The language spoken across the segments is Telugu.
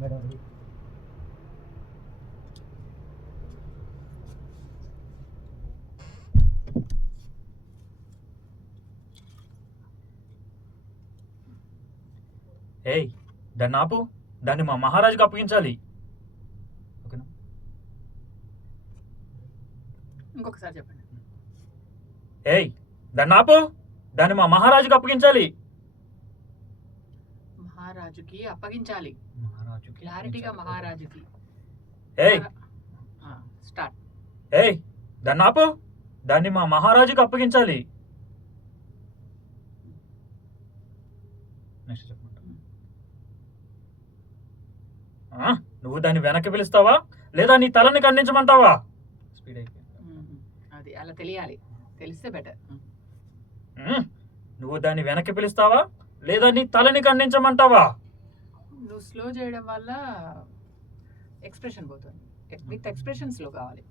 మేడం ఏయ్, దాన్ని ఆపు. దాన్ని మా మహారాజుకి అప్పగించాలి. ఓకేనా? ఇంకొకసారి చెప్పండి. ఏయ్, దాన్ని ఆపు. దాన్ని మా మహారాజుకి అప్పగించాలి. మహారాజుకి అప్పగించాలి. మహారాజుకి క్లారిటీగా మహారాజుకి. ఏయ్ స్టార్ట్. ఏయ్, దాన్ని ఆపు. దాన్ని మా మహారాజుకి అప్పగించాలి. నెక్స్ట్ చెప్పండి. నువ్వు దాన్ని వెనక్కి పిలుస్తావా లేదా నీ తలని ఖండించమంటావా? స్పీడ్ అయిపోయింది. అది అలా తెలియాలి, తెలిస్తే బెటర్. నువ్వు దాన్ని వెనక్కి పిలుస్తావా లేదా నీ తలని ఖండించమంటావా? నువ్వు స్లో చేయడం వల్ల ఎక్స్ప్రెషన్ పోతుంది. విత్ ఎక్స్ప్రెషన్స్ లో కావాలి.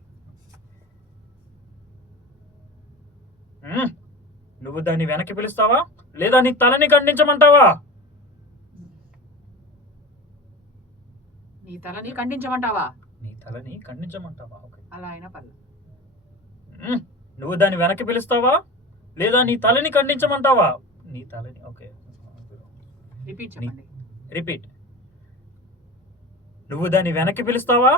నువ్వు దాన్ని వెనక్కి పిలుస్తావా లేదా నీ తలని ఖండించమంటావా? నీ తలని ఖండించమంటావా? నీ తలని ఖండించమంటావా? ఓకే, అలా అయినా పర్లేదు. నువ్వు దాన్ని వెనక్కి పిలుస్తావా లేదా నీ తలని ఖండించమంటావా? నీ తలని. ఓకే, రిపీట్ చెప్పండి. రిపీట్. నువ్వు దాన్ని వెనక్కి పిలుస్తావా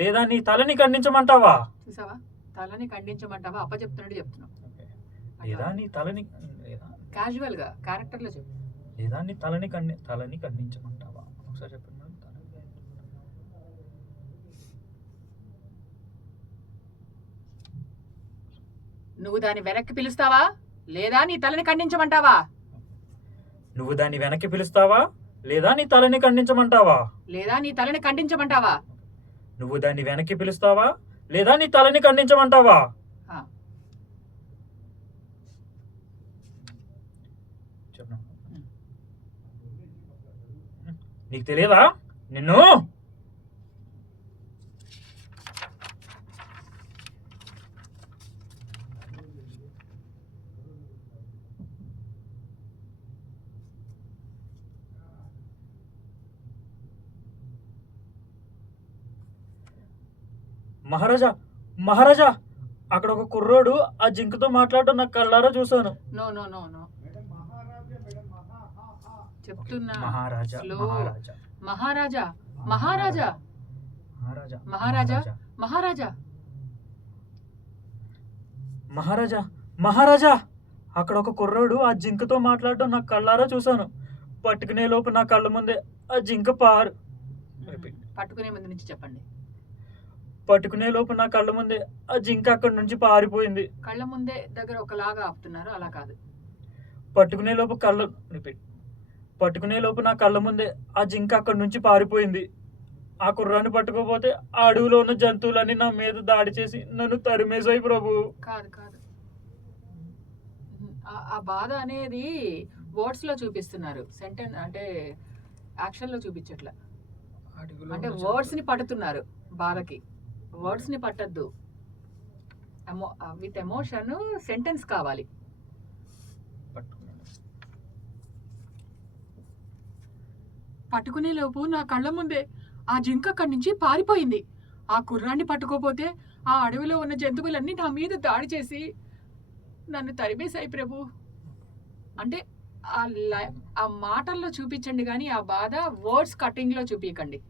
లేదా నీ తలని ఖండించమంటావా? చూసావా, తలని ఖండించమంటావా అప్ప చెప్తున్నాడు చెప్తున్నావు. లేదా నీ తలని లేదా క్యాజువల్ గా క్యారెక్టర్ లో చెప్పు. లేదా నీ తలని ఖండించమంటావా? ఒకసారి చెప్పండి మేడం. నువ్వు దాన్ని వెనక్కి పిలుస్తావా లేదా నీ తలని ఖండించమంటావా? నువ్వు దాన్ని వెనక్కి పిలుస్తావా లేదా నీ తలని ఖండించమంటావా? లేదా నీ తలని ఖండించమంటావా? నువ్వు దాన్ని వెనక్కి పిలుస్తావా లేదా నీ తలని ఖండించమంటావా? నీకు తెలియదా నిన్ను? మహారాజా, మహారాజా, అక్కడ ఒక కుర్రోడు ఆ జింకతో మాట్లాడటం నాకు కళ్ళారా చూశాను. నో నో నో నో చెప్తున్నా. మహారాజా, మహారాజా, మహారాజా, మహారాజా, మహారాజా, మహారాజా, మహారాజా, మహారాజా, అక్కడ ఒక కుర్రోడు ఆ జింకతో మాట్లాడటం నాకు కళ్ళారా చూశాను. పట్టుకునే లోపు నా కళ్ళ ముందే ఆ జింక పట్టుకునే ముందు నుంచి చెప్పండి. పట్టుకునే లోపు నా కళ్ళ ముందే ఆ జింక అక్కడి నుంచి పారిపోయింది. కళ్ళ ముందే దగ్గర ఒకలాగా ఆపుతున్నారు, అలా కాదు. పట్టుకునే లోపు నా కళ్ళ ముందే ఆ జింక అక్కడి నుంచి పారిపోయింది. ఆ కుర్రాన్ని పట్టుకోపోతే ఆ అడవిలో ఉన్న జంతువులన్నీ నా మీద దాడి చేసి నన్ను తరిమేశాయి ప్రభు. కాదు కాదు, ఆ బాధ అనేది వర్డ్స్ లో చూపిస్తున్నారు, సెంటెన్స్ అంటే యాక్షన్ లో చూపించట్లా. అంటే వర్డ్స్ ని పడుతున్నారు బాధకి. వర్డ్స్ ని పట్టద్దు, విత్ ఎమోషన్ సెంటెన్స్ కావాలి. పట్టుకునే లోపు నా కళ్ళ ముందే ఆ జింక అక్కడి నుంచి పారిపోయింది. ఆ కుర్రాన్ని పట్టుకోపోతే ఆ అడవిలో ఉన్న జంతువులన్నీ నా మీద దాడి చేసి నన్ను తరిమేశాయి ప్రభు. అంటే ఆ మాటల్లో చూపించండి, కానీ ఆ బాధ వర్డ్స్ కటింగ్ లో చూపించకండి.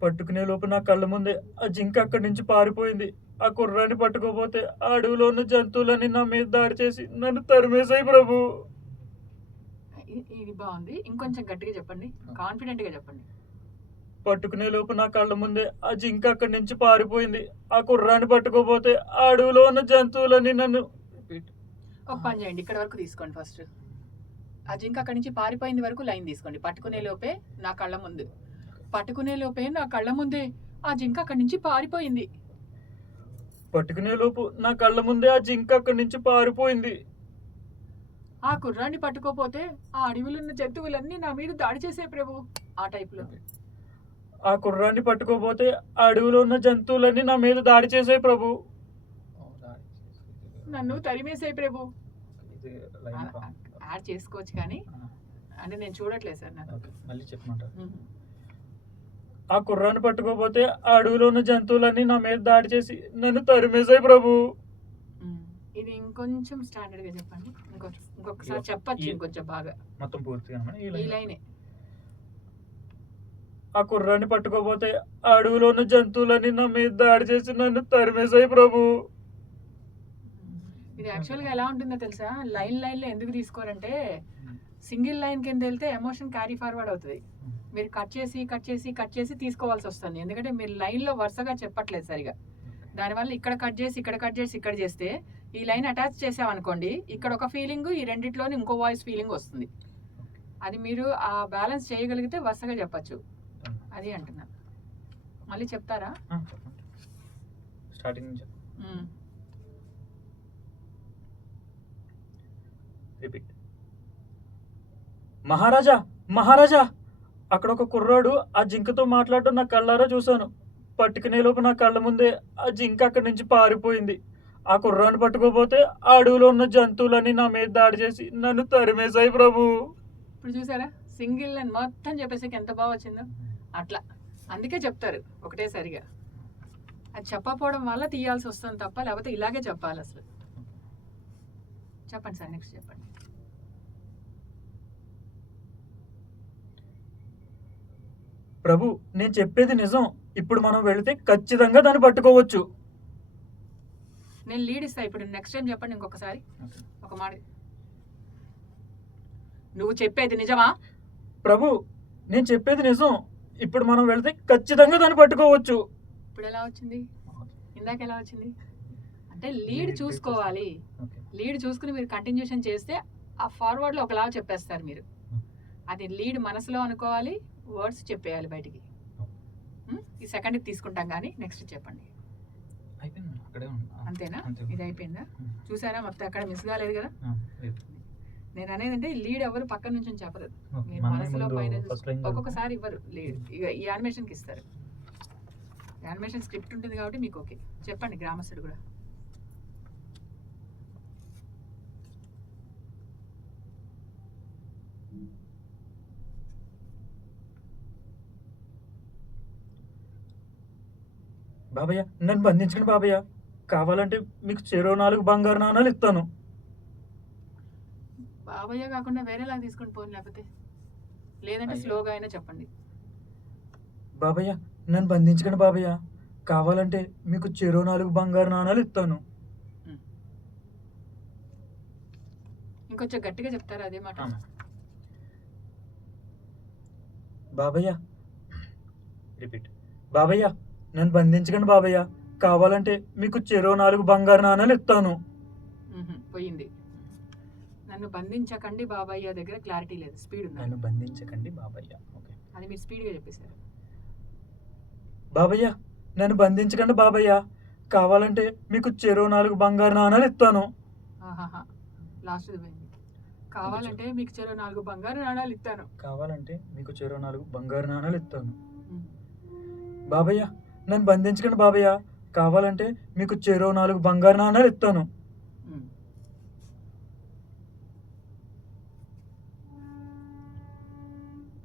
పట్టుకునే లోపు నా కళ్ళ ముందే ఆ జింక అక్కడి నుంచి పారిపోయింది. ఆ కుర్రాన్ని పట్టుకోపోతే ఆ అడవిలో ఉన్న జంతువులన్నీ నా మీద దాడి చేసి నన్ను తరిమేశాయి ప్రభు. ఇది బాగుంది, ఇంకొంచెం గట్టిగా చెప్పండి, కాన్ఫిడెంట్ గా చెప్పండి. పట్టుకునే లోపు నా కళ్ళ ముందే ఆ జింక అక్కడి నుంచి పారిపోయింది. ఆ కుర్రాన్ని పట్టుకోపోతే ఆ అడవిలో ఉన్న జంతువులన్నీ నన్ను. ఒక పని చేయండి, ఇక్కడ వరకు తీసుకోండి. ఫస్ట్ ఆ జింక అక్కడి నుంచి పారిపోయింది వరకు లైన్ తీసుకోండి. పట్టుకునే లోపే నా కళ్ళ ముందే ఆ జింక అక్కడి నుంచి పారిపోయింది. పట్టుకునే లోపు నా కళ్ళ ముందే ఆ జింక అక్కడి నుంచి పారిపోయింది. ఆ కుర్రాన్ని పట్టుకోపోతే ఆ అడవిలో ఉన్న జంతువులన్నీ నా మీద దాడి చేసే ప్రభు. ఆ టైప్ లో. ఆ కుర్రాన్ని పట్టుకోపోతే ఆ అడవిలో ఉన్న జంతువులన్నీ నా మీద దాడి చేసే ప్రభు. నన్ను తరిమేసే ప్రభు. యాడ్ చేసుకోవచ్చు కానీ అంటే నేను చూడట్లేదు సార్ నాకు. ఓకే, మళ్ళీ చెప్పమంటారు. మ్మ్. ఆ కుర్రాన్ని పట్టుకోపోతే ఆ అడవిలో ఉన్న జంతువులన్నీ నా మీద దాడి చేసి నన్ను తరిమేశాయి ప్రభు. మ్మ్. ఇది ఇంకొంచెం స్టాండర్డ్గా చెప్పండి. ఇంకొకసారి ఈ- చెప్పచ్చు ఈ- ఇంకొంచెం బాగా. మొత్తం పూర్తిగా ఈ లైనే. ఆ కుర్రాన్ని పట్టుకోపోతే ఆ అడవిలో ఉన్న జంతువులన్నీ నా మీద దాడి చేసి నన్ను తరిమేశాయి ప్రభు. ఇది యాక్చువల్గా ఎలా ఉంటుందో తెలుసా? లైన్లో ఎందుకు తీసుకోరంటే సింగిల్ లైన్ కింద వెళ్తే ఎమోషన్ క్యారీ ఫార్వర్డ్ అవుతుంది. మీరు కట్ చేసి తీసుకోవాల్సి వస్తుంది. ఎందుకంటే మీరు లైన్లో వరుసగా చెప్పట్లేదు సరిగా. దానివల్ల ఇక్కడ కట్ చేసి ఇక్కడ చేస్తే ఈ లైన్ అటాచ్ చేసామనుకోండి, ఇక్కడ ఒక ఫీలింగ్, ఈ రెండిట్లోని ఇంకో వాయిస్ ఫీలింగ్ వస్తుంది. అది మీరు ఆ బ్యాలెన్స్ చేయగలిగితే వరుసగా చెప్పచ్చు. అది అంటున్నా. మళ్ళీ చెప్తారా? స్టార్టింగ్ నుంచి రిపీట్. మహారాజా, మహారాజా, అక్కడ ఒక కుర్రాడు ఆ జింకతో మాట్లాడటం నా కళ్ళారా చూశాను. పట్టుకునే లోపు నా కళ్ళ ముందే ఆ జింక అక్కడి నుంచి పారిపోయింది. ఆ కుర్రాన్ని పట్టుకోపోతే ఆ అడవిలో ఉన్న జంతువులన్నీ నా మీద దాడి చేసి నన్ను తరిమేశాయి ప్రభు. ఇప్పుడు చూసారా? సింగిల్ లైన్ మొత్తం చెప్పేసాక ఎంత బాగా వచ్చిందో. అట్లా అందుకే చెప్తారు ఒకటేసారిగా. అది చెప్పకపోవడం వల్ల తీయాల్సి వస్తుంది తప్ప, లేకపోతే ఇలాగే చెప్పాలి అసలు. చెప్పండి సార్, నెక్స్ట్ చెప్పండి. ప్రభు, నేను చెప్పేది నిజం. ఇప్పుడు మనం వెళితే ఖచ్చితంగా దాన్ని పట్టుకోవచ్చు. నేను లీడ్ ఇస్తా. ఇప్పుడు నెక్స్ట్ టైం చెప్పండి ఇంకొకసారి. ఒక మాట. నువ్వు చెప్పేది నిజమా? ప్రభు, నేను చెప్పేది నిజం. ఇప్పుడు మనం వెళితే ఖచ్చితంగా దాన్ని పట్టుకోవచ్చు. ఇప్పుడు ఎలా వచ్చింది? ఇందాక ఎలా వచ్చింది? అంటే లీడ్ చూసుకోవాలి. లీడ్ చూసుకుని మీరు కంటిన్యూషన్ చేస్తే ఆ ఫార్వర్డ్లో ఒకలా చెప్పేస్తారు మీరు. అది లీడ్ మనసులో అనుకోవాలి, వర్డ్స్ చెప్పేయాలి బయటికి. ఈ సెకండ్కి తీసుకుంటాం కానీ నెక్స్ట్ చెప్పండి. అంతేనా? ఇది అయిపోయిందా? చూసారా? మొత్తం ఎక్కడ మిస్ కాలేదు కదా? నేను అనేది అంటే లీడ్ ఎవరు పక్కన నుంచి చెప్పలేదు. మీరు మనసులో పైన ఒక్కొక్కసారి ఇవ్వరు లీడ్. ఇక ఈ యానిమేషన్కి ఇస్తారు. యానిమేషన్ స్క్రిప్ట్ ఉంటుంది కాబట్టి మీకు ఓకే. చెప్పండి గ్రామస్తుడు కూడా. బాబయ్య, నన్ను బంధించండి బాబయ్య. కావాలంటే మీకు చెరో 4 బంగారు నాణాలు ఇస్తాను. బాబయ్య కాకుండా వేరేలా తీసుకొని పోను, లేదంటే అయ్యో. స్లోగా అయినా చెప్పండి. బాబయ్య, నన్ను బంధించకండి బాబయ్య. కావాలంటే మీకు చెరో 4 బంగారు నాణాలు ఇస్తాను. ఇంకొంచెం గట్టిగా చెప్తారా అదే మాట? బాబయ్య, రిపీట్. బాబయ్య, నన్ను బంధించకండి బాబయ్య. కావాలంటే మీకు చెరో 4 బంగారు నాణాలు ఇస్తాను. పోయింది. నన్ను బంధించకండి బాబయ్య దగ్గర క్లారిటీ లేదు, స్పీడ్ ఉంది. నన్ను బంధించకండి బాబయ్య. ఓకే. అది మీరు స్పీడ్గా చెప్పేశారు. బాబయ్య, నన్ను బంధించకండి బాబయ్య. కావాలంటే మీకు చెరో 4 బంగారు నాణాలు ఇస్తాను. లాస్ట్ పోయింది. కావాలంటే మీకు చెరో 4 బంగారు నాణాలు ఇస్తాను. కావాలంటే మీకు చెరో 4 బంగారు నాణాలు ఇస్తాను. బాబయ్య, నన్ను బంధించకండి బాబయ్య. కావాలంటే మీకు చెరో 4 బంగారు నాణాలు ఇస్తాను.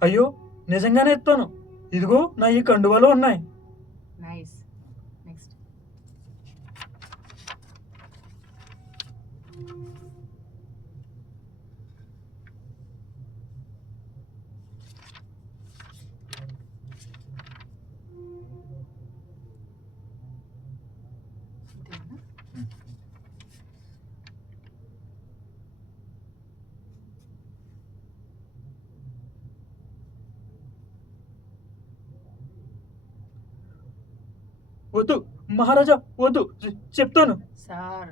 అయ్యో, నిజంగానే ఇస్తాను. ఇదిగో నా ఈ కండువాలో ఉన్నాయి. నైస్. నెక్స్ట్. వద్దు మహారాజా, వద్దు. చెప్తాను. Sir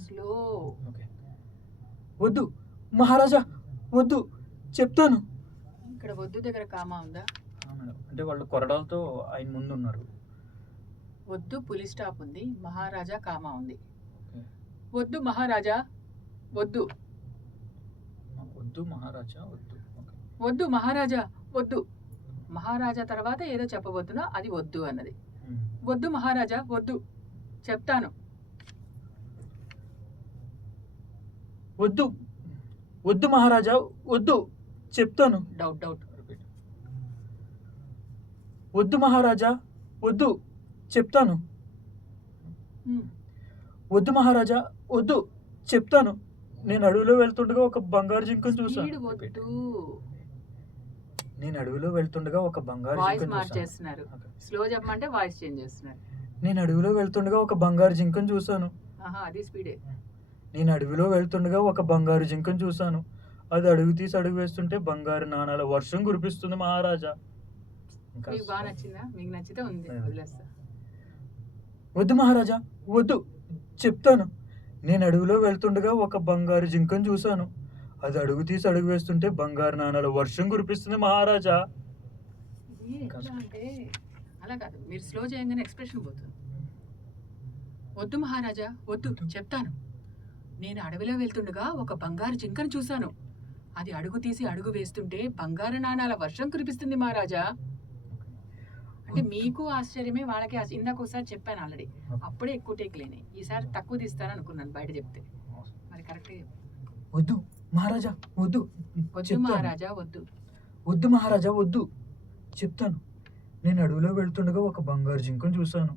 slow. వద్దు మహారాజా, వద్దు. చెప్తాను. ఇక్కడ వద్దు దగ్గర కామా ఉందా? అంటే వాళ్ళు కొరడాలతో ఆయన ముందు ఉన్నారు. వద్దు పులి స్టాప్ ఉంది, మహారాజా కామా ఉంది. వద్దు మహారాజా, వద్దు. వద్దు మహారాజా, వద్దు. వద్దు మహారాజా, వద్దు. మహారాజా తర్వాత ఏదో చెప్పబోతున్నా, అది వద్దు అన్నది. వద్దు మహారాజా, వద్దు. చెప్తాను. వద్దు. వద్దు మహారాజా, వద్దు. చెప్తాను. డౌట్. వద్దు మహారాజా, వద్దు, చెప్తాను. ఉమ్, వద్దు మహారాజా, వద్దు, చెప్తాను. నేను అడవిలో వెళ్తుండగా ఒక బంగారు జింకను చూశాను. స్పీడ్ వద్దు. నేను అడవిలో వెళ్తుండగా ఒక బంగారు వాయిస్ జింకను చూశాను. మార్చేస్తున్నారు. స్లో చెప్పమంటే వాయిస్ చేంజ్ చేస్తున్నారు. నేను అడవిలో వెళ్తుండగా ఒక బంగారు జింకను చూశాను. ఆహా, అది స్పీడే. నేను అడవిలో వెళ్తుండగా ఒక బంగారు జింకను చూశాను. అది అడుగు తీసి అడుగు వేస్తుంటే బంగారు నాణాల వర్షం కురిపిస్తుంది మహారాజా. ఇంకా మీకు బాగా నచ్చిందా? మీకు నచ్చితే ఉంది, వదిలేస్తా. వద్దు మహారాజా, వద్దు, చెప్తాను. నేను అడవిలో వెళ్తుండగా ఒక బంగారు జింకను చూశాను. అది అడుగు తీసి అడుగు వేస్తుంటే బంగారు నాణాల వర్షం కురిపిస్తుంది మహారాజా. ఇది ఎట్లా అంటే అలా కాదు, మీరు స్లో చేయగానే ఎక్స్ప్రెషన్ పోతుంది. వద్దు మహారాజా, వద్దు, చెప్తాను. నేను అడవిలో వెళ్తుండగా ఒక బంగారు జింకను చూశాను. అది అడుగు తీసి అడుగు వేస్తుంటే బంగారు నాణాల వర్షం కురిపిస్తుంది మహారాజా. అంటే మీకు ఆశ్చర్యమే, వాళ్ళకి ఇందాక ఒకసారి చెప్పాను ఆల్రెడీ. అప్పుడే ఎక్కువ టేక్ లేని, ఈసారి తక్కువ తీస్తాను అనుకున్నాను బయట చెప్తే. మరి కరెక్ట్. వద్దు మహారాజా, వద్దు, వద్దు చెప్తాను. మహారాజా, వద్దు. వద్దు మహారాజా, వద్దు, చెప్తాను. నేను అడవిలో వెళ్తుండగా ఒక బంగారు జింకను చూశాను.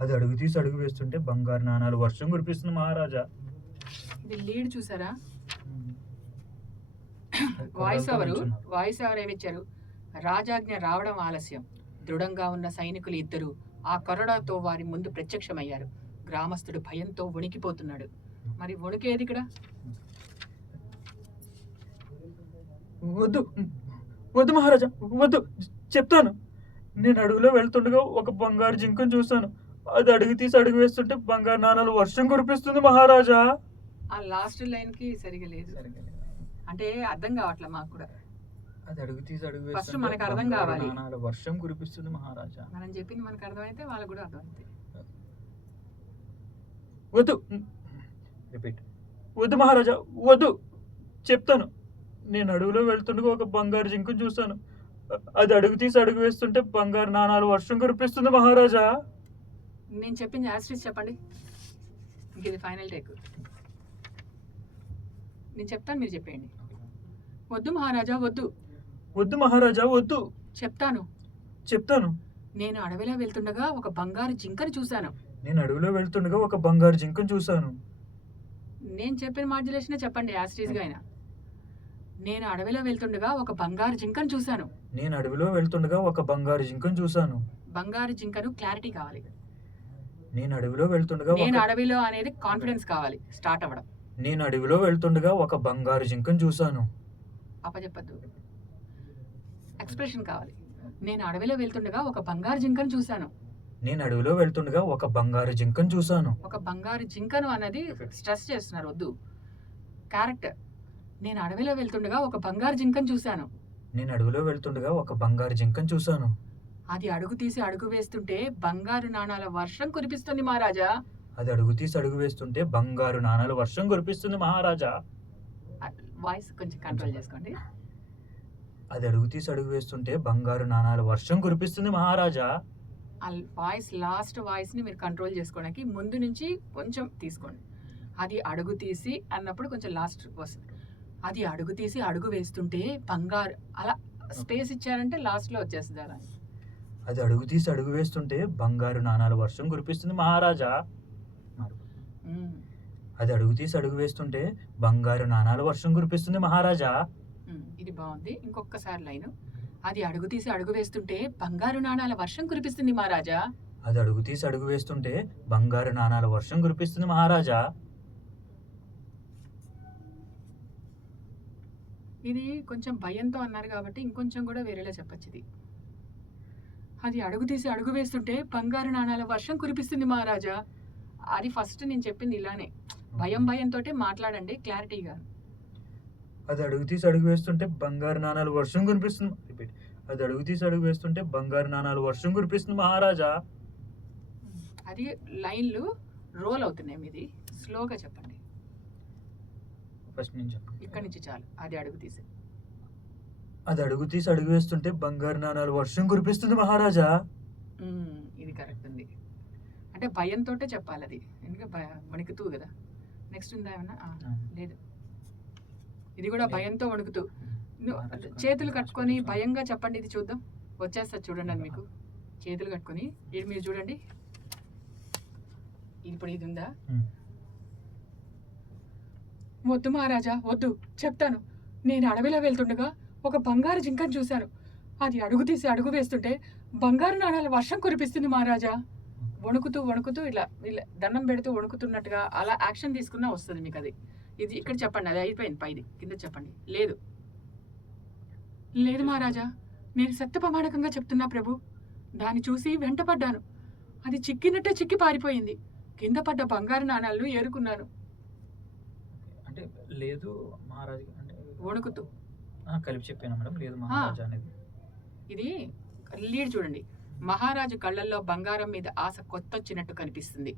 అది అడుగు తీసి అడుగు వేస్తుంటే బంగారు నాణాలు వర్షం కురిపిస్తుంది మహారాజా. ఇది లీడ్ చూసారా? Voice over ఏమిచ్చారు? రాజాజ్ఞ రావడం ఆలస్యం. దృఢంగా ఉన్న సైనికులు ఇద్దరు ఆ కరోడాతో వారి ముందు ప్రత్యక్షమయ్యారు. గ్రామస్తుడు భయంతో వణికిపోతున్నాడు. మరి వణికేది ఇక్కడ? వద్దు, వద్దు మహారాజా, వద్దు, చెప్తాను. నేను అడవిలో వెళ్తుండగా ఒక బంగారు జింకను చూశాను. అది అడుగు తీసి అడుగు వేస్తుంటే బంగారు నాణాలు వర్షం కురిపిస్తుంది మహారాజా. ఆ లాస్ట్ లైన్ కి సరిగా లేదు, అంటే అర్థం కావట్లే మాకు కూడా. అది అడుగు తీసి అడుగు ఫస్ట్ వేస్తుంటే మనకు అర్థం బంగారు కావాలి. నాణాల వర్షం కురిపిస్తుంది మహారాజా. మనం చెప్పింది మనకు అర్థమైతే వాళ్ళకు కూడా అర్థమైతే. వద్దు, రిపీట్. వద్దు మహారాజా, వద్దు, చెప్తాను. నేను అడవిలో వెళ్తుండగా ఒక బంగారు జింకను చూశాను. అది అడుగు తీసి అడుగు వేస్తుంటే బంగారు నాణాలు వర్షం కురిపిస్తుంది మహారాజా. నేను చెప్పింది యాస్ట్రీస్ చెప్పండి. ఇంక ఇది ఫైనల్ టేక్. నేను చెప్తాను, మీరు చెప్పేయండి. వద్దు మహారాజా, వద్దు. వద్దు మహారాజా, వద్దు, చెప్తాను. చెప్తాను. నేను అడవిలో వెళ్తుండగా ఒక బంగారు జింకను చూశాను. నేను అడవిలో వెళ్తుండగా ఒక బంగారు జింకను చూశాను. నేను చెప్పిన మాడ్యులేషన్ చెప్పండి యాస్ట్రీస్గా అయినా. నేను అడవిలో వెళ్తుండగా ఒక బంగారు జింకను చూశాను. నేను అడవిలో వెళ్తుండగా ఒక బంగారు జింకను చూశాను. బంగారు జింకను క్లారిటీ కావాలి. నేను అడవిలో వెళ్తుండగా నేను అడవిలో అనేది కాన్ఫిడెన్స్ కావాలి స్టార్ట్ అవ్వడం. నేను అడవిలో వెళ్తుండగా ఒక బంగారు జింకను చూశాను. అప్పచెప్పద్దు, ఎక్స్ప్రెషన్ కావాలి. నేను అడవిలో వెళ్తుండగా ఒక బంగారు జింకను చూశాను. నేను అడవిలో వెళ్తుండగా ఒక బంగారు జింకను చూశాను. ఒక బంగారు జింకను అన్నది స్ట్రెస్ చేస్తున్నారు, వద్దు. క్యారెక్టర్. నేను అడవిలో వెళ్తుండగా ఒక బంగారు జింకను చూశాను. నేను అడవిలో వెళ్తుండగా ఒక బంగారు జింకను చూశాను. అది అడుగు తీసి అడుగు వేస్తుంటే బంగారు నాణాల వర్షం కురిపిస్తుంది మహారాజా. అది అడుగు తీసి అడుగు వేస్తుంటే బంగారు నాణాల వర్షం కురిపిస్తుంది మహారాజా. వాయిస్ కొంచెం కంట్రోల్ చేసుకోండి. అది అడుగు తీసి అడుగు వేస్తుంటే బంగారు నాణాల వర్షం కురిపిస్తుంది మహారాజా. ఆ వాయిస్ లాస్ట్ వాయిస్ని మీరు కంట్రోల్ చేసుకోవడానికి ముందు నుంచి కొంచెం తీసుకోండి. అది అడుగు తీసి అన్నప్పుడు కొంచెం లాస్ట్ వస్తుంది. అది అడుగు తీసి అడుగు వేస్తుంటే బంగారు, అలా స్పేస్ ఇచ్చారంటే లాస్ట్లో వచ్చేస్తుంది అలా. అది అడుగు తీసి అడుగు వేస్తుంటే బంగారు నాణాల వర్షం కురిపిస్తుంది మహారాజా. అది అడుగు తీసి అడుగు వేస్తుంటే బంగారు నాణాల వర్షం కురిపిస్తుంది మహారాజా. ఇది బాగుంది. ఇంకొకసారి లైన్. అది అడుగు తీసి అడుగు వేస్తుంటే బంగారు నాణాల వర్షం కురిపిస్తుంది మహారాజా. అది అడుగు తీసి అడుగు వేస్తుంటే బంగారు నాణాల వర్షం కురిపిస్తుంది మహారాజా. ఇది కొంచెం భయంతో అన్నారు కాబట్టి ఇంకొంచెం కూడా వేరేలా చెప్పచ్చు. ఇది అది అడుగు తీసి అడుగు వేస్తుంటే బంగారు నాణాల వర్షం కురిపిస్తుంది మహారాజా. అది ఫస్ట్ నేను చెప్పింది ఇలానే, భయంతో మాట్లాడండి క్లారిటీగా. అది అడుగు తీసి అడుగు వేస్తుంటే బంగారు నాణాలు వర్షం కురిపిస్తుంది. రిపీట్. అది అడుగు తీసి అడుగు వేస్తుంటే బంగారు నాణాలు వర్షం కురిపిస్తుంది మహారాజా. అది లైన్లు రోల్ అవుతున్నాయి, మీది స్లోగా చెప్పండి. ఫస్ట్ నుంచి చెప్పండి. ఇక్కడి నుంచి చాలు. అది అడుగు తీసి అది అడుగు తీసి అడుగు వేస్తుంటే బంగారు నాణాలు వర్షం కురిపిస్తుంది మహారాజా. ఇది కరెక్ట్ ఉంది. అంటే భయంతో చెప్పాలి అది, ఎందుకంటే వణుకుతూ కదా. నెక్స్ట్ ఉందా ఏమన్నా? లేదు, ఇది కూడా భయంతో వణుకుతూ. చేతులు కట్టుకొని భయంగా చెప్పండి, ఇది చూద్దాం. వచ్చేస్తుంది చూడండి అది మీకు. చేతులు కట్టుకొని ఇది మీరు చూడండి. ఇప్పుడు ఇది ఉందా? వద్దు మహారాజా, వద్దు, చెప్తాను. నేను అడవిలో వెళ్తుండగా ఒక బంగారు జింకను చూశాను. అది అడుగు తీసి అడుగు వేస్తుంటే బంగారు నాణాల వర్షం కురిపిస్తుంది మహారాజా. వణుకుతూ వణుకుతూ ఇలా ఇలా దండం పెడుతూ వణుకుతున్నట్టుగా అలా యాక్షన్ తీసుకున్నా వస్తుంది మీకు అది. ఇది ఇక్కడ చెప్పండి, అది అయిపోయింది. పైది కింద చెప్పండి. లేదు లేదు మహారాజా, నేను సత్య ప్రమాణకంగా చెప్తున్నా ప్రభు. దాన్ని చూసి వెంటపడ్డాను. అది చిక్కినట్టే చిక్కి పారిపోయింది. కింద పడ్డ బంగారు నాణాలను ఏరుకున్నాను. అంటే లేదు మహారాజు అంటే వణుకుతూ కలిపి చెప్పాను మేడం. లేదు మహారాజా అనేది ఇది లీడ్ చూడండి. మహారాజు కళ్ళల్లో బంగారం మీద ఆశ కొత్తొచ్చినట్టు కనిపిస్తుంది.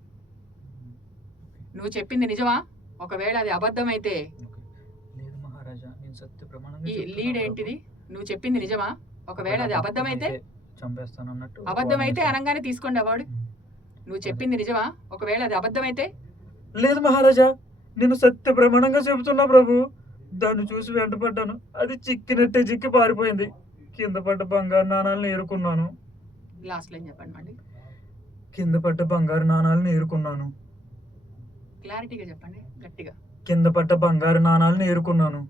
నువ్వు చెప్పింది నిజమా? ఒకవేళ అది అబద్ధమైతే లేదు మహారాజా, నేను సత్య ప్రమాణంగా ఈ లీడ్ ఏంటిది? నువ్వు చెప్పింది నిజమా? ఒకవేళ అది అబద్ధమైతే చంపేస్తాను అన్నట్టు. అబద్ధమైతే అనగానే తీసుకోండి అవార్డు. నువ్వు చెప్పింది నిజమా? ఒకవేళ అది అబద్ధమైతే? లేదు మహారాజా, నేను సత్య ప్రమాణంగా చెబుతున్నా ప్రభు. దాన్ని చూసి వెంటపడ్డాను. అది చిక్కినట్టే చిక్కి పారిపోయింది. కింద పడ్డ బంగారు నాణాలను ఏరుకున్నాను. లాస్ట్ లైన్ చెప్పండి మళ్ళీ. కింద పడ్డ బంగారు నాణాలను ఏరుకున్నాను. క్లారిటీగా చెప్పండి, గట్టిగా. కింద పడ్డ బంగారు నాణాలను ఏరుకున్నాను.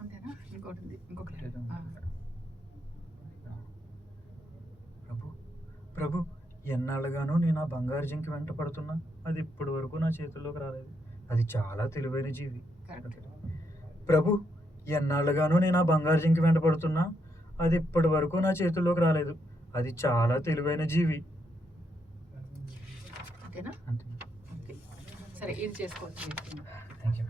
అంతేనా? ఇంకోటి ఉంది, ఇంకొక ప్రభు ప్రభు ఎన్నాళ్ళుగానో నేను ఆ బంగారు జింక వెంట పడుతున్నా. అది ఇప్పటి వరకు నా చేతుల్లోకి రాలేదు. అది చాలా తెలివైన జీవి. ప్రభు ఎన్నాళ్ళుగానో నేను ఆ బంగారు జింక వెంట పడుతున్నా. అది ఇప్పటి వరకు నా చేతుల్లోకి రాలేదు. అది చాలా తెలివైన జీవి. అంతేనా? సరే, ఇది చేసుకోవచ్చు. Thank you.